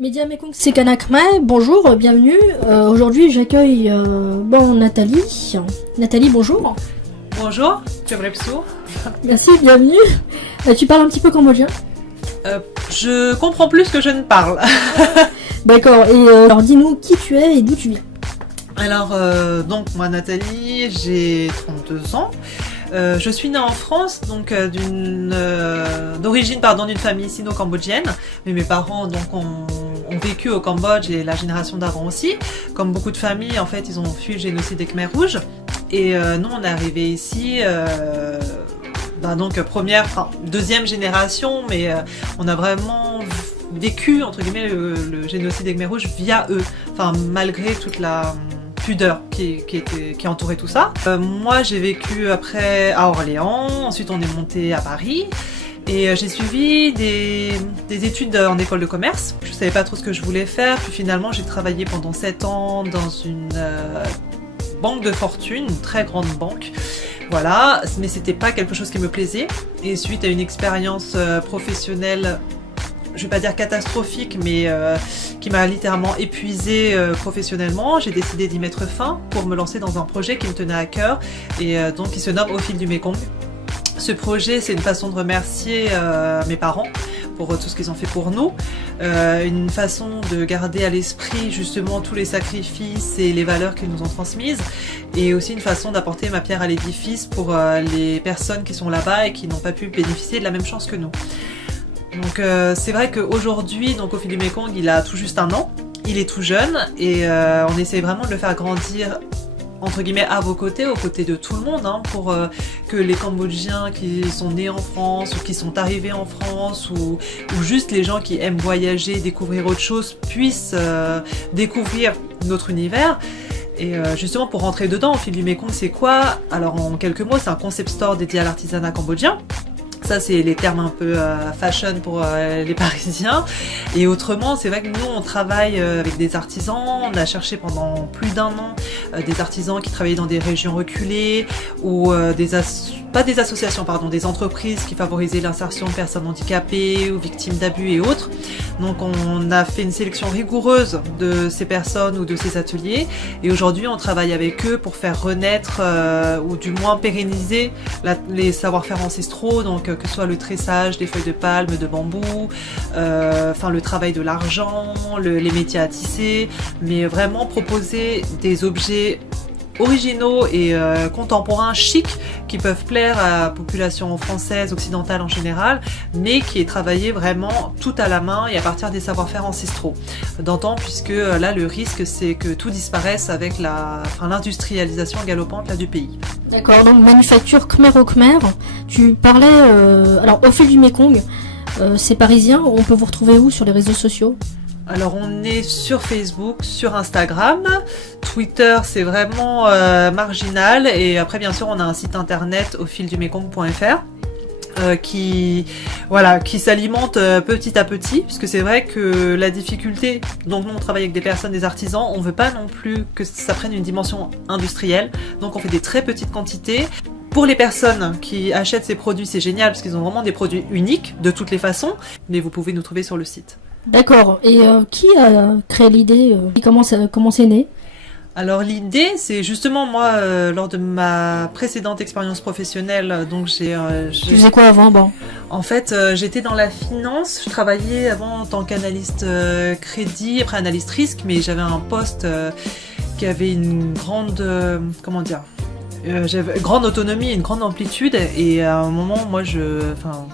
Média Mekong, c'est Kanakme, bonjour, bienvenue. Aujourd'hui j'accueille Nathalie. Nathalie, bonjour. Bonjour, Tchomrepsou. Merci, bienvenue. Tu parles un petit peu cambodgien? Je comprends plus que je ne parle. D'accord, et alors dis-nous qui tu es et d'où tu viens. Alors, donc moi Nathalie, j'ai 32 ans. Je suis née en France, donc d'origine d'une famille sino-cambodgienne, mais mes parents donc ont vécu au Cambodge et la génération d'avant aussi. Comme beaucoup de familles, en fait, ils ont fui le génocide des Khmers rouges. Et nous, on est arrivés ici, deuxième génération, mais on a vraiment vécu entre guillemets le génocide des Khmers rouges via eux. Enfin, malgré toute la pudeur qui entourait tout ça. Moi, j'ai vécu après à Orléans, ensuite on est monté à Paris. Et j'ai suivi des études en école de commerce. Je savais pas trop ce que je voulais faire. Puis finalement, j'ai travaillé pendant 7 ans dans une banque de fortune, une très grande banque. Voilà, mais c'était pas quelque chose qui me plaisait. Et suite à une expérience professionnelle, je vais pas dire catastrophique, mais qui m'a littéralement épuisée professionnellement, j'ai décidé d'y mettre fin pour me lancer dans un projet qui me tenait à cœur et donc qui se nomme Au fil du Mekong. Ce projet, c'est une façon de remercier mes parents pour tout ce qu'ils ont fait pour nous, une façon de garder à l'esprit justement tous les sacrifices et les valeurs qu'ils nous ont transmises, et aussi une façon d'apporter ma pierre à l'édifice pour les personnes qui sont là-bas et qui n'ont pas pu bénéficier de la même chance que nous. Donc c'est vrai qu'aujourd'hui, donc Au fil du Mekong, il a tout juste 1 an, il est tout jeune et on essaie vraiment de le faire grandir entre guillemets à vos côtés, aux côtés de tout le monde, pour que les Cambodgiens qui sont nés en France ou qui sont arrivés en France ou juste les gens qui aiment voyager, découvrir autre chose puissent découvrir notre univers. Et justement pour rentrer dedans, Au fil du Mekong, c'est quoi? Alors en quelques mots, c'est un concept store dédié à l'artisanat cambodgien. Ça, c'est les termes un peu fashion pour les Parisiens. Et autrement, c'est vrai que nous, on travaille avec des artisans. On a cherché pendant plus d'1 an des artisans qui travaillaient dans des régions reculées ou des entreprises qui favorisaient l'insertion de personnes handicapées ou victimes d'abus et autres. Donc, on a fait une sélection rigoureuse de ces personnes ou de ces ateliers. Et aujourd'hui, on travaille avec eux pour faire renaître ou du moins pérenniser les savoir-faire ancestraux. Donc, que ce soit le tressage des feuilles de palme, de bambou, le travail de l'argent, les métiers à tisser, mais vraiment proposer des objets originaux et contemporains, chics, qui peuvent plaire à la population française, occidentale en général, mais qui est travaillé vraiment tout à la main et à partir des savoir-faire ancestraux. D'antan, puisque là le risque c'est que tout disparaisse avec l'industrialisation galopante du pays. D'accord, donc manufacture Khmer au Khmer. Tu parlais, alors Au fil du Mekong, c'est parisien, on peut vous retrouver où sur les réseaux sociaux? Alors on est sur Facebook, sur Instagram, Twitter c'est vraiment marginal, et après bien sûr on a un site internet aufildumekong.fr qui s'alimente petit à petit, puisque c'est vrai que la difficulté, donc nous on travaille avec des personnes, des artisans, on veut pas non plus que ça prenne une dimension industrielle, donc on fait des très petites quantités. Pour les personnes qui achètent ces produits, c'est génial parce qu'ils ont vraiment des produits uniques de toutes les façons, mais vous pouvez nous trouver sur le site. D'accord, et qui a créé l'idée? Comment c'est né? Alors l'idée, c'est justement moi, lors de ma précédente expérience professionnelle, donc Tu faisais quoi avant? En fait, j'étais dans la finance, je travaillais avant en tant qu'analyste crédit, après analyste risque, mais j'avais un poste qui avait une grande, j'avais grande autonomie et une grande amplitude, et à un moment,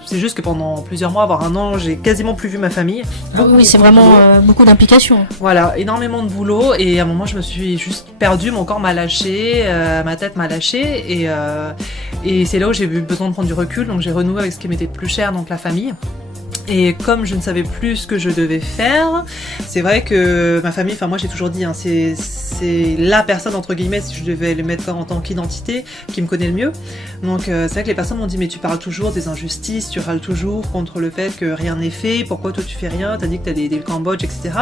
c'est juste que pendant plusieurs mois, voire 1 an, j'ai quasiment plus vu ma famille. Oui, c'est vraiment beaucoup d'implications. Voilà, énormément de boulot, et à un moment, je me suis juste perdue, mon corps m'a lâché, ma tête m'a lâché, et c'est là où j'ai eu besoin de prendre du recul, donc j'ai renoué avec ce qui m'était le plus cher, donc la famille. Et comme je ne savais plus ce que je devais faire, c'est vrai que ma famille, moi j'ai toujours dit, c'est la personne entre guillemets, si je devais le mettre en tant qu'identité, qui me connaît le mieux. Donc c'est vrai que les personnes m'ont dit, mais tu parles toujours des injustices, tu râles toujours contre le fait que rien n'est fait, pourquoi toi tu fais rien, t'as dit que t'as aidé le Cambodge, etc.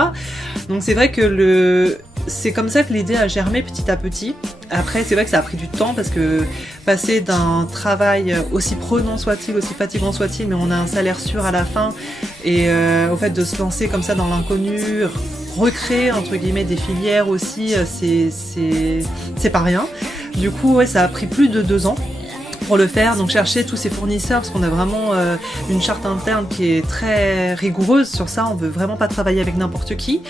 Donc c'est vrai que c'est comme ça que l'idée a germé petit à petit. Après, c'est vrai que ça a pris du temps parce que passer d'un travail aussi prenant soit-il, aussi fatigant soit-il, mais on a un salaire sûr à la fin, et au fait de se lancer comme ça dans l'inconnu, recréer entre guillemets des filières aussi, c'est pas rien. Du coup, ouais, ça a pris plus de 2 ans pour le faire, donc chercher tous ces fournisseurs, parce qu'on a vraiment une charte interne qui est très rigoureuse sur ça, on veut vraiment pas travailler avec n'importe qui,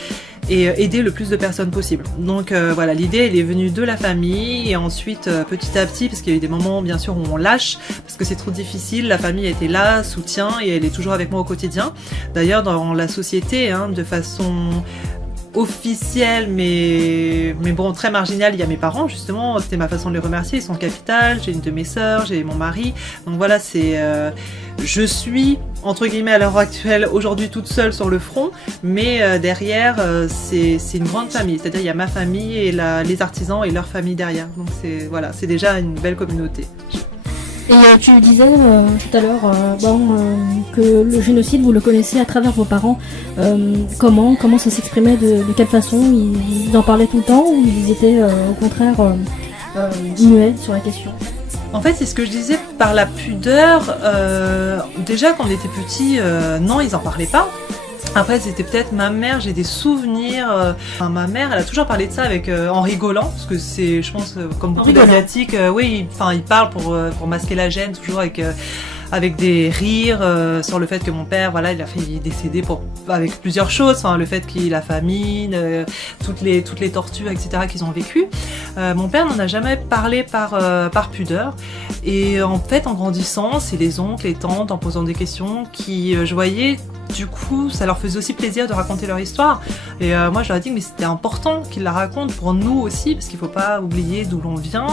et aider le plus de personnes possible. Donc voilà, l'idée elle est venue de la famille, et ensuite petit à petit, parce qu'il y a eu des moments bien sûr où on lâche, parce que c'est trop difficile, la famille était là, soutient, et elle est toujours avec moi au quotidien. D'ailleurs dans la société, hein, de façon officielle mais bon très marginale, il y a mes parents justement, c'était ma façon de les remercier, ils sont capital, j'ai une de mes sœurs, j'ai mon mari, donc voilà, c'est je suis entre guillemets à l'heure actuelle aujourd'hui toute seule sur le front, mais derrière c'est une grande famille, c'est-à-dire il y a ma famille et les artisans et leur famille derrière, donc c'est voilà, c'est déjà une belle communauté. Et tu disais tout à l'heure que le génocide, vous le connaissez à travers vos parents. Comment ça s'exprimait, de quelle façon? Ils en parlaient tout le temps, ou ils étaient au contraire muets sur la question? En fait, c'est ce que je disais, par la pudeur. Déjà, quand on était petit, non, ils en parlaient pas. Après, c'était peut-être ma mère, j'ai des souvenirs. Ma mère, elle a toujours parlé de ça en rigolant, parce que c'est, je pense, comme beaucoup d'Asiatiques, oui, ils parlent pour masquer la gêne, toujours avec des rires sur le fait que mon père, voilà, il est décédé avec plusieurs choses, enfin, le fait qu'il a famine, toutes les tortures, etc. qu'ils ont vécues. Mon père n'en a jamais parlé par pudeur. Et en fait, en grandissant, c'est les oncles, les tantes, en posant des questions, je voyais. Du coup, ça leur faisait aussi plaisir de raconter leur histoire. Et moi, je leur ai dit que c'était important qu'ils la racontent pour nous aussi, parce qu'il ne faut pas oublier d'où l'on vient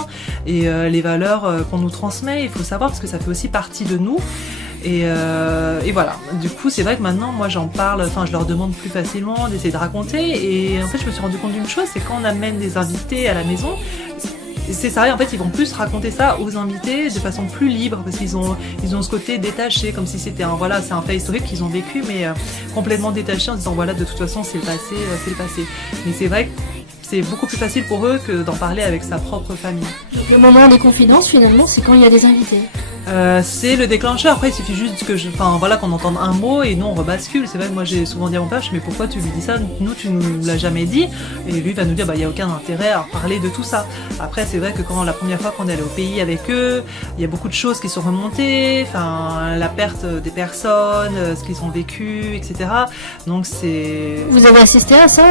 et les valeurs qu'on nous transmet. Il faut savoir, parce que ça fait aussi partie de nous. Et voilà. Du coup, c'est vrai que maintenant, moi, j'en parle. Enfin, je leur demande plus facilement d'essayer de raconter. Et en fait, je me suis rendu compte d'une chose, c'est quand on amène des invités à la maison. C'est ça, en fait, ils vont plus raconter ça aux invités de façon plus libre, parce qu'ils ont ce côté détaché, comme si c'était c'est un fait historique qu'ils ont vécu, mais complètement détaché en disant voilà, de toute façon, c'est le passé, c'est le passé. Mais c'est vrai que c'est beaucoup plus facile pour eux que d'en parler avec sa propre famille. Donc, le moment des confidences, finalement, c'est quand il y a des invités. C'est le déclencheur. Après, il suffit juste qu'on entende un mot et nous on rebascule. C'est vrai que moi j'ai souvent dit à mon père, mais pourquoi tu lui dis ça? Nous, tu nous l'as jamais dit. Et lui va nous dire, il y a aucun intérêt à parler de tout ça. Après, c'est vrai que la première fois qu'on est allé au pays avec eux, il y a beaucoup de choses qui sont remontées. Enfin, la perte des personnes, ce qu'ils ont vécu, etc. Donc c'est. Vous avez assisté à ça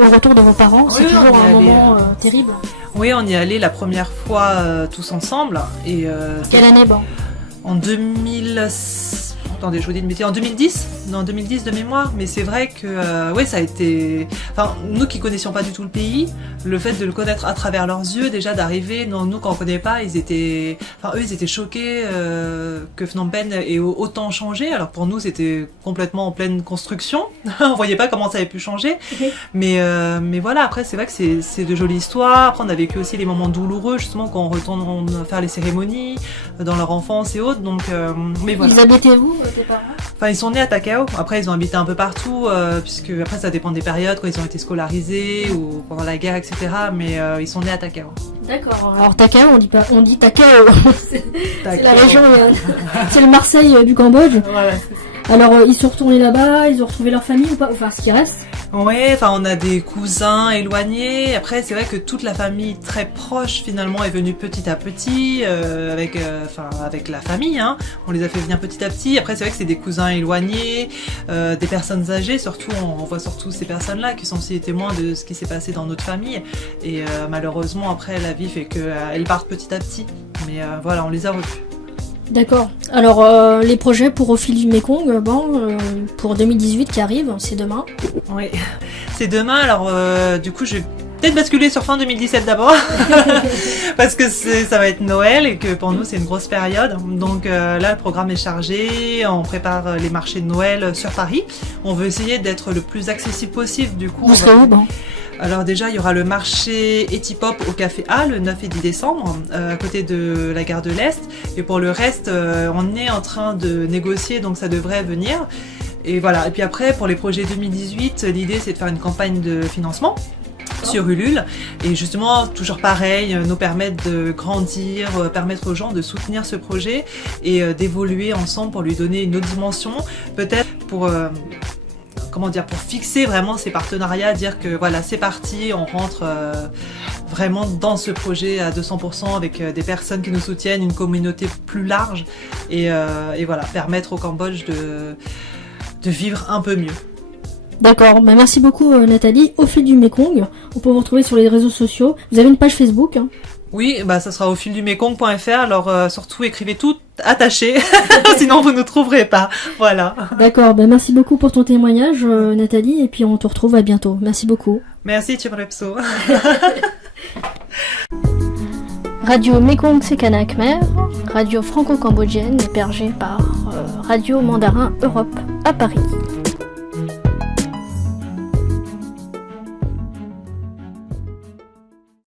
au retour de vos parents? C'est toujours un moment terrible. Oui, on y est allé la première fois tous ensemble. Et quelle année? En 2000... Attendez, je vous dis une bêtise. En 2010 ? Non, en 2010 de mémoire. Mais c'est vrai que ça a été... Enfin, nous qui connaissions pas du tout le pays, le fait de le connaître à travers leurs yeux, déjà d'arriver... Non, nous, quand on connaît pas, ils étaient choqués que Phnom Penh ait autant changé. Alors pour nous, c'était complètement en pleine construction. On voyait pas comment ça avait pu changer. Mais voilà, après, c'est vrai que c'est de jolies histoires. Après, on a vécu aussi les moments douloureux, justement, quand on retourne faire les cérémonies dans leur enfance et autres. Donc, mais voilà. Ils habitaient où, tes parents? Enfin, ils sont nés à Takao. Après, ils ont habité un peu partout, puisque après, ça dépend des périodes, quand ils ont été scolarisés ou pendant la guerre, etc. Mais ils sont nés à Takao. D'accord. Alors Takao, on dit Takao. C'est la région, c'est le Marseille du Cambodge. Voilà. Alors, ils sont retournés là-bas, ils ont retrouvé leur famille ou pas? Enfin, ce qui reste. Ouais, enfin, on a des cousins éloignés. Après, c'est vrai que toute la famille très proche, finalement, est venue petit à petit, avec la famille, hein. On les a fait venir petit à petit. Après, c'est vrai que c'est des cousins éloignés, des personnes âgées, surtout, on voit surtout ces personnes-là qui sont aussi témoins de ce qui s'est passé dans notre famille. Et malheureusement, après, la vie fait qu'elles partent petit à petit. Mais voilà, on les a revus. D'accord. Alors, les projets pour Au fil du Mékong, pour 2018 qui arrive, c'est demain. Oui, c'est demain. Alors, du coup, je vais peut-être basculer sur fin 2017 d'abord, parce que ça va être Noël et que pour nous, c'est une grosse période. Donc là, le programme est chargé. On prépare les marchés de Noël sur Paris. On veut essayer d'être le plus accessible possible. Du coup, vous serez où, Alors déjà, il y aura le marché Etipop au Café A le 9 et 10 décembre, à côté de la gare de l'Est. Et pour le reste, on est en train de négocier, donc ça devrait venir. Et voilà. Et puis après, pour les projets 2018, l'idée c'est de faire une campagne de financement. sur Ulule, et justement toujours pareil, nous permettre de grandir, permettre aux gens de soutenir ce projet et d'évoluer ensemble pour lui donner une autre dimension, peut-être pour pour fixer vraiment ces partenariats, dire que voilà, c'est parti, on rentre vraiment dans ce projet à 200% avec des personnes qui nous soutiennent, une communauté plus large, et voilà, permettre au Cambodge de vivre un peu mieux. D'accord, bah merci beaucoup Nathalie. Au fil du Mekong, on peut vous retrouver sur les réseaux sociaux. Vous avez une page Facebook, hein? Oui, bah ça sera au fil du Mekong.fr, alors surtout écrivez tout attaché, sinon vous ne nous trouverez pas. Voilà. D'accord, bah merci beaucoup pour ton témoignage Nathalie, et puis on te retrouve à bientôt. Merci beaucoup. Merci Tirlepso. Radio Mekong Sekana Khmer, radio franco-cambodgienne hébergée par Radio Mandarin Europe à Paris.